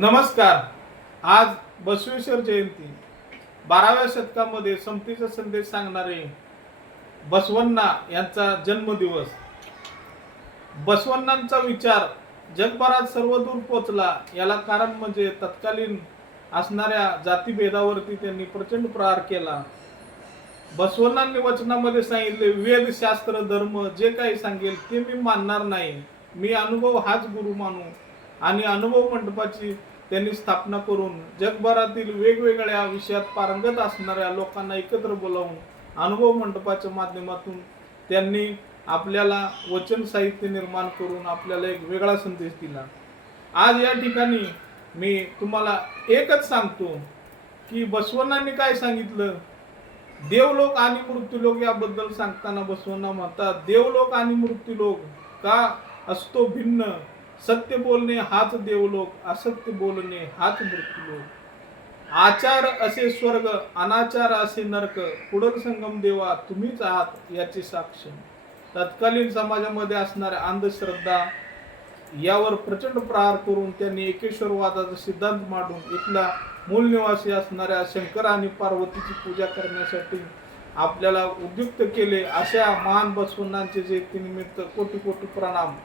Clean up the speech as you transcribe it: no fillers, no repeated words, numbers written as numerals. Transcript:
नमस्कार. आज बसवेश्वर जयंती. 12व्या शतकामध्ये समतेचा संदेश सांगणारे बसवण्णा यांचा जन्मदिवस. बसवण्णांचा विचार जगभरात सर्वदूर पोचला. याला कारण म्हणजे तत्कालीन असणाऱ्या जातीभेदावरती त्यांनी प्रचंड प्रहार केला. बसवण्णांनी वचनामध्ये सांगितले, वेद शास्त्र धर्म जे काही सांगेल ते मी मानणार नाही. मी अनुभव हाच गुरु मानू. आणि अनुभव मंडपाची त्यांनी स्थापना करून जगभरातील वेगवेगळ्या विषयात पारंगत असणाऱ्या लोकांना एकत्र बोलावून अनुभव मंडपाच्या माध्यमातून त्यांनी आपल्याला वचन साहित्य निर्माण करून आपल्याला एक वेगळा संदेश दिला. आज या ठिकाणी मी तुम्हाला एकच सांगतो की बसवण्णांनी काय सांगितलं. देवलोक आणि मृत्यूलोक याबद्दल सांगताना बसवण्णा म्हणतात, देवलोक आणि मृत्यूलोक का असतो भिन्न. सत्य बोलणे हाच देवलोक, असत्य बोलणे हाच मृत्यूलोक. आचार असे स्वर्ग, अनाचार असे नरक, पुढल संगम देवा तुम्हीच आहात याची साक्ष. तत्कालीन समाजामध्ये असणाऱ्या अंधश्रद्धा यावर प्रचंड प्रहार करून त्यांनी एकेश्वरवादाचा सिद्धांत मांडून इथला मूळ निवासी असणाऱ्या शंकर आणि पार्वतीची पूजा करण्यासाठी आपल्याला उद्युक्त केले. अशा महान बसवण्णांचे जयंतीनिमित्त कोटी कोटी प्रणाम.